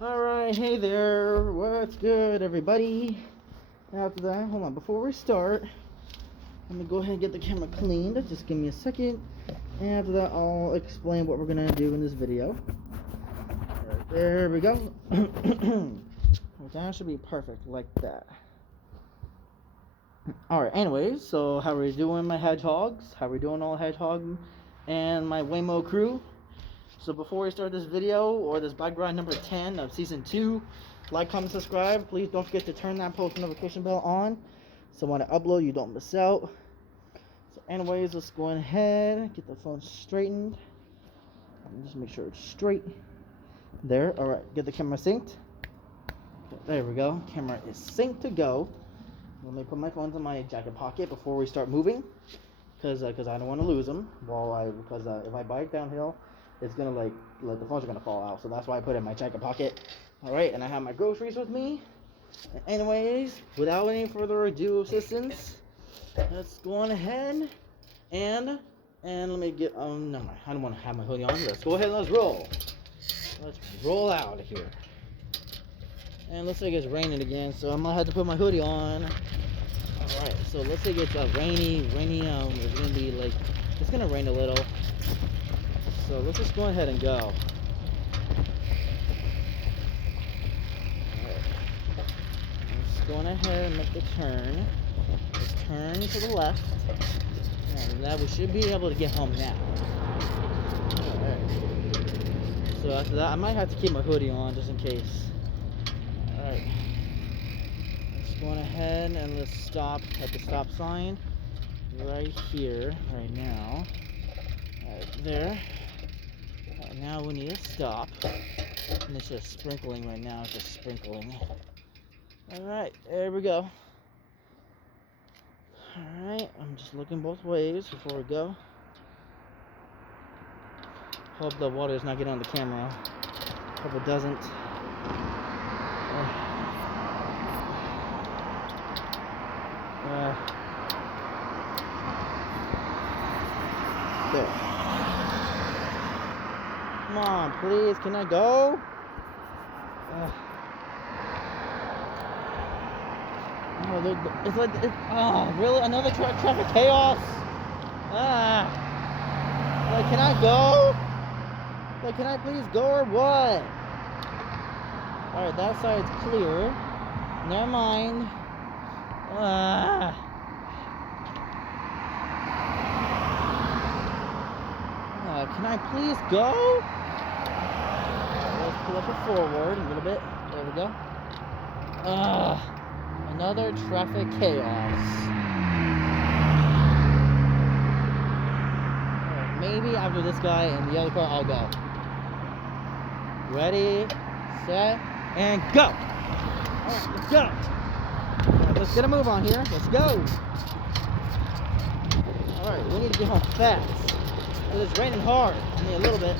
Alright, hey there, what's good everybody? After that, hold on, before we start, let me go ahead and get the camera cleaned. Just give me a second. And after that, I'll explain what we're going to do in this video. Alright, there we go. That should be perfect, like that. Alright, anyways, so how are we doing, my hedgehogs? How are we doing, all hedgehog and my Waymo crew? So before we start this video, or this bike ride number 10 of season 2, like, comment, subscribe. Please don't forget to turn that post notification bell on, so when I upload, you don't miss out. So anyways, let's go ahead, get the phone straightened. Just make sure it's straight. There, alright, get the camera synced. There we go, camera is synced to go. Let me put my phones in my jacket pocket before we start moving, because I don't want to lose them because if I bike downhill, it's gonna like the phones are gonna fall out. So that's why I put it in my jacket pocket. All right, and I have my groceries with me. Anyways, without any further ado, assistance, let's go on ahead and let me get no, I don't want to have my hoodie on. Let's go ahead and let's roll. Let's roll out of here. And looks like it's raining again, so I'm gonna have to put my hoodie on. All right, so looks like it's rainy. It's gonna be like it's gonna rain a little. So let's just go ahead and go. Alright. Let's go ahead and make the turn. Let's turn to the left. And that we should be able to get home now. Alright. So after that, I might have to keep my hoodie on just in case. Alright. Let's go ahead and let's stop at the stop sign right here, right now. Right there. Now we need to stop. And it's just sprinkling right now, it's just sprinkling. Alright, there we go. Alright, I'm just looking both ways before we go. Hope the water is not getting on the camera. Hope it doesn't. There. Come on, please, can I go? Oh, it's like, really? Another traffic chaos? Like, can I go? Like, can I please go or what? Alright, that side's clear. Never mind. Can I please go? Let's pull up it forward a little bit. There we go. Another traffic chaos. Right, maybe after this guy and the other car, I'll go. Ready, set, and go! Alright, let's go! Alright, let's get a move on here. Let's go! Alright, we need to get home fast. It's raining hard. I mean, a little bit.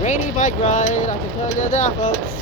Rainy bike ride, I can tell you that, folks.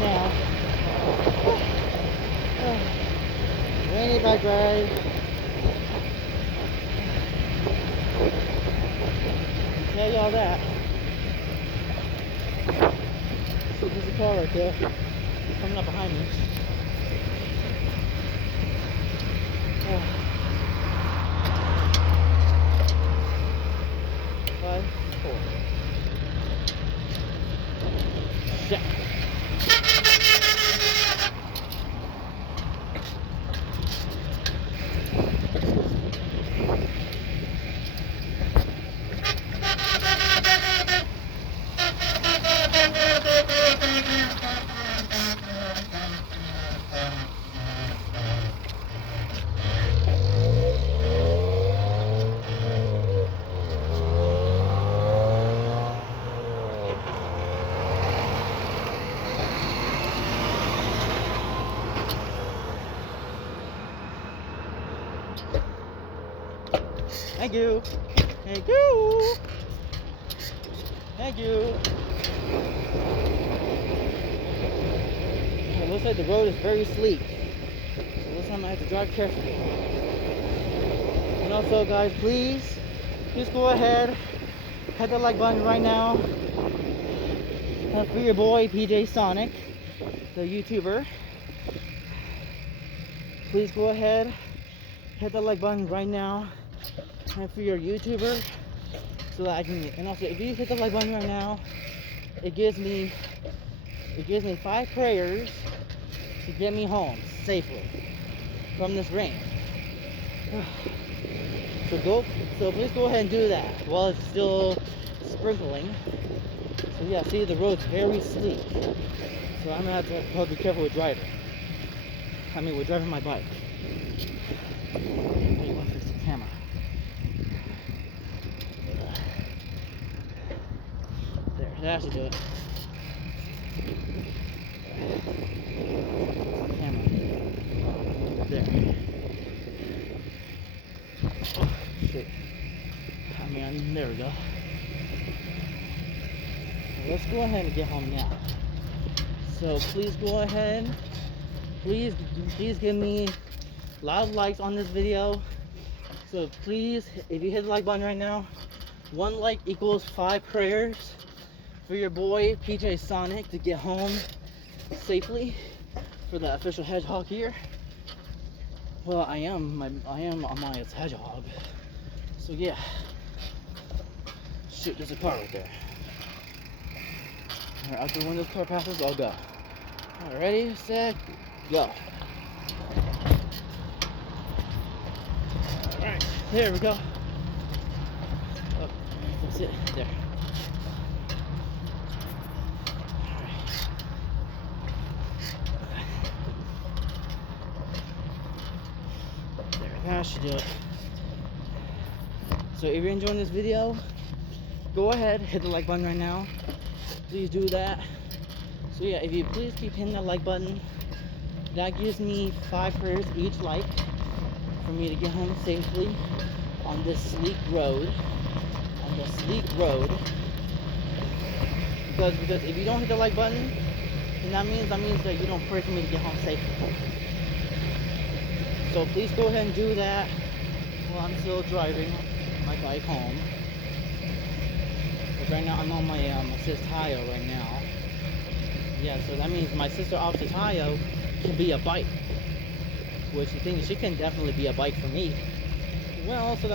Now. Rainy bike ride. I'll tell y'all that. So there's a car right there coming up behind me. 5, 4. Check. Thank you. Thank you. Thank you. It looks like the road is very sleek. So this time I have to drive carefully. And also, guys, please go ahead, hit the like button right now. For your boy PJ Sonic, the YouTuber. Please go ahead, hit the like button right now. And for your YouTuber, so that I can. And also, if you hit the like button right now, it gives me 5 prayers to get me home safely from this rain. So please go ahead and do that while it's still sprinkling. So yeah, see, the road's very sleek. So I'm gonna have to probably be careful with driving. With driving my bike. Okay, you want to fix the camera. There, that should do it. Camera. There. Oh, shit. There we go. Let's go ahead and get home now. So please go ahead. Please give me a lot of likes on this video. So please, if you hit the like button right now, 1 like equals 5 prayers for your boy PJ Sonic to get home safely for the official hedgehog here. Well, I am Amaya's hedgehog. So yeah. Shoot, there's a car right there. Alright, after one of those car passes, I'll go. Alright, ready, set, go. Alright, there we go. Oh, that's it, there. There, that should do it. So if you're enjoying this video, go ahead, hit the like button right now. Please do that. So yeah, if you please keep hitting that like button, that gives me 5 prayers each like for me to get home safely on this sleek road. Because if you don't hit the like button, then that means that you don't pray for me to get home safely. So please go ahead and do that while I'm still driving my bike home. Because right now I'm on my Assist Tayo right now. Yeah, so that means my sister Officer Tayo can be a bike, which I think she can definitely be a bike for me. Well, so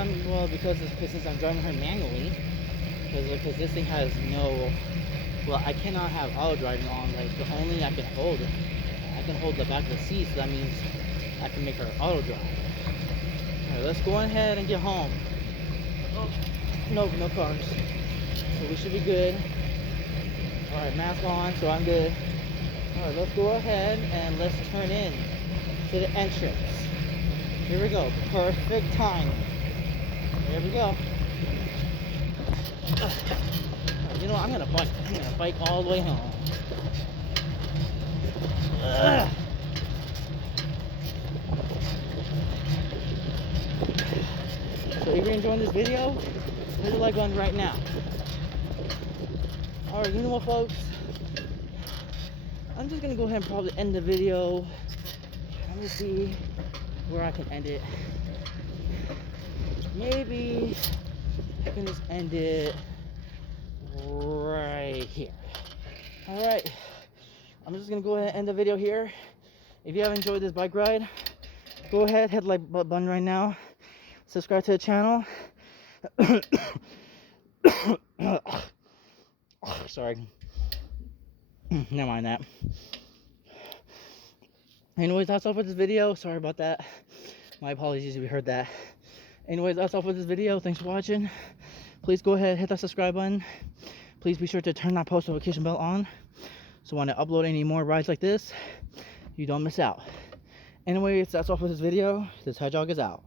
because since I'm driving her manually, because this thing has no, I cannot have auto driving on. Like only I can hold the back of the seat, so that means I can make her auto drive. All right, let's go ahead and get home. Oh, no cars, so we should be good. All right, mask on, so I'm good. All right, let's go ahead and let's turn in to the entrance. Here we go, perfect timing. There we go. You know what, I'm gonna bike all the way home. So if you're enjoying this video, hit the like button right now. Alright, you know what, folks? I'm just gonna go ahead and probably end the video. Let me see where I can end it. Maybe I can just end it right here. Alright, I'm just gonna go ahead and end the video here. If you have enjoyed this bike ride, go ahead, hit the like button right now. Subscribe to the channel. Sorry. Never mind that. Anyways, that's all for this video. Sorry about that. My apologies if you heard that. Anyways, that's all for this video. Thanks for watching. Please go ahead, hit that subscribe button. Please be sure to turn that post notification bell on, so when I upload any more rides like this, you don't miss out. Anyways, that's all for this video. This hedgehog is out.